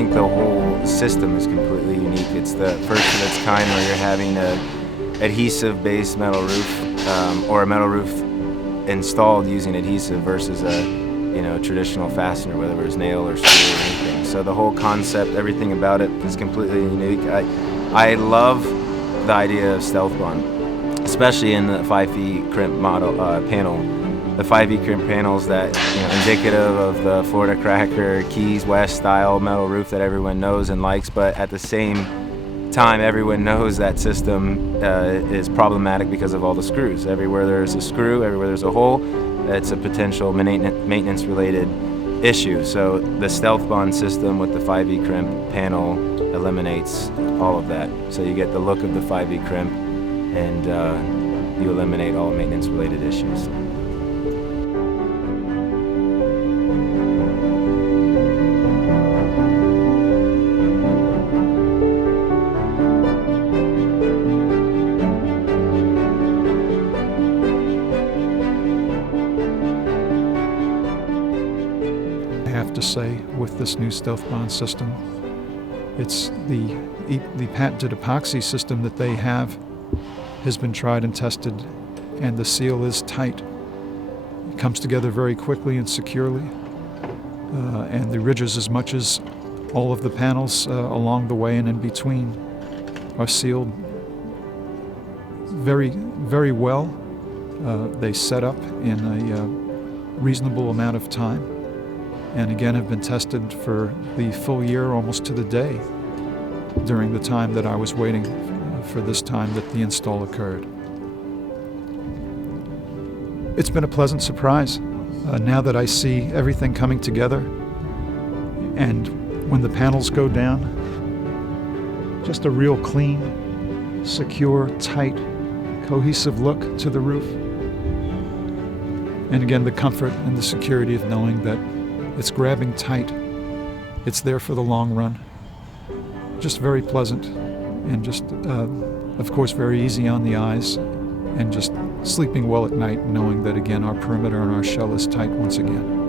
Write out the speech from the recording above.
think the whole system is completely unique. It's the first of its kind where you're having a adhesive-based metal roof or a metal roof installed using adhesive versus a traditional fastener, whether it was nail or screw or anything. So the whole concept, everything about it is completely unique. I love the idea of StealthBond, especially in the 5E crimp model panel. The 5E crimp panels that indicative of the Florida Cracker Keys West style metal roof that everyone knows and likes, but at the same time everyone knows that system is problematic because of all the screws. Everywhere there's a screw, everywhere there's a hole, it's a potential maintenance related issue. So the StealthBond system with the 5E crimp panel eliminates all of that. So you get the look of the 5E crimp and you eliminate all maintenance related issues. I have to say, with this new StealthBond system, it's the patented epoxy system that they have has been tried and tested, and the seal is tight. It comes together very quickly and securely, and the ridges, as much as all of the panels along the way and in between, are sealed very, very well. They set up in a reasonable amount of time, and again have been tested for the full year, almost to the day, during the time that I was waiting for this time that the install occurred. It's been a pleasant surprise now that I see everything coming together, and when the panels go down, just a real clean, secure, tight, cohesive look to the roof. And again, the comfort and the security of knowing that it's grabbing tight, it's there for the long run. Just very pleasant, and just, of course, very easy on the eyes, and just sleeping well at night knowing that, again, our perimeter and our shell is tight once again.